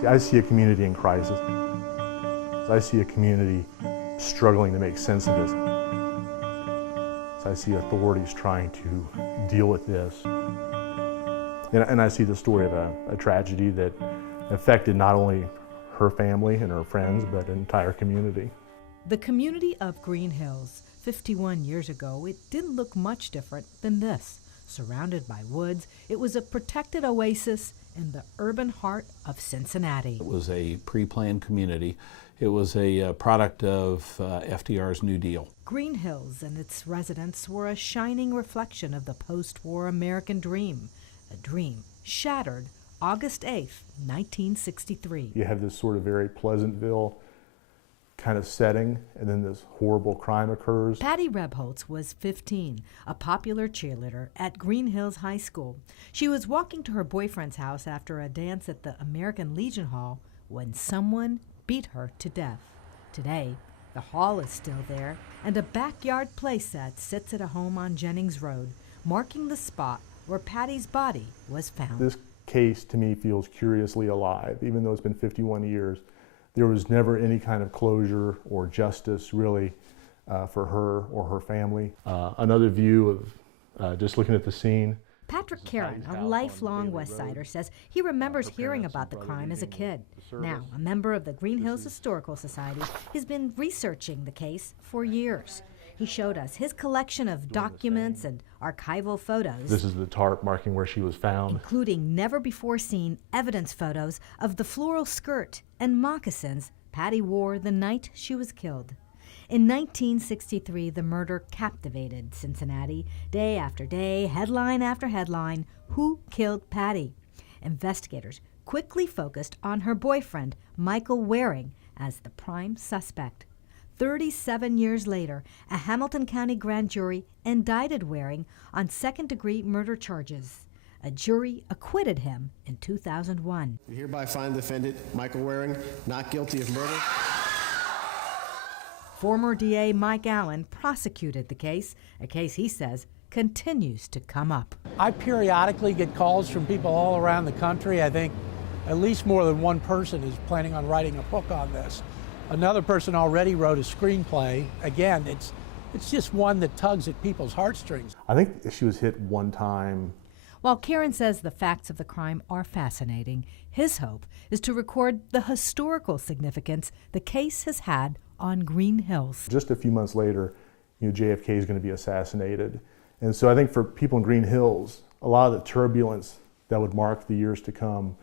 See, I see a community in crisis. I see a community struggling to make sense of this. I see authorities trying to deal with this. And I see the story of a tragedy that affected not only her family and her friends, but an entire community. The community of Green Hills, 51 years ago, it didn't look much different than this. Surrounded by woods, it was a protected oasis in the urban heart of Cincinnati. It was a pre-planned community. It was a product of FDR's New Deal. Green Hills and its residents were a shining reflection of the post-war American dream, a dream shattered August 8th, 1963. You have this sort of very Pleasantville kind of setting, and then this horrible crime occurs. Patty Rebholz was 15, a popular cheerleader at Green Hills High School. She was walking to her boyfriend's house after a dance at the American Legion Hall when someone beat her to death. Today, the hall is still there, and a backyard playset sits at a home on Jennings Road, marking the spot where Patty's body was found. This case, to me, feels curiously alive, even though it's been 51 years. There was never any kind of closure or justice, really, for her or her family. Another view of just looking at the scene. Patrick Karen, a lifelong West Sider, says he remembers hearing about the crime as a kid. Now, a member of the Green Hills Historical Society, he's been researching the case for years. He showed us his collection of documents and archival photos. This is the tarp marking where she was found. Including never-before-seen evidence photos of the floral skirt and moccasins Patty wore the night she was killed. In 1963, the murder captivated Cincinnati. Day after day, headline after headline, who killed Patty? Investigators quickly focused on her boyfriend, Michael Waring, as the prime suspect. 37 years later, a Hamilton County grand jury indicted Waring on second-degree murder charges. A jury acquitted him in 2001. We hereby find the defendant, Michael Waring, not guilty of murder. Former DA Mike Allen prosecuted the case, a case he says continues to come up. I periodically get calls from people all around the country. I think at least more than one person is planning on writing a book on this. Another person already wrote a screenplay. Again, it's just one that tugs at people's heartstrings. I think she was hit one time. While Karen says the facts of the crime are fascinating, his hope is to record the historical significance the case has had on Green Hills. Just a few months later, JFK is going to be assassinated. And so I think for people in Green Hills, a lot of the turbulence that would mark the years to come,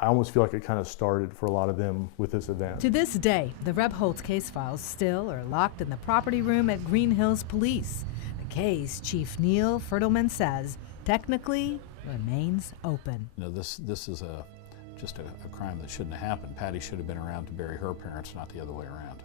I almost feel like it kind of started for a lot of them with this event. To this day, the Rebholz case files still are locked in the property room at Green Hills Police. The case, Chief Neil Fertelman says, technically remains open. This is just a crime that shouldn't have happened. Patty should have been around to bury her parents, not the other way around.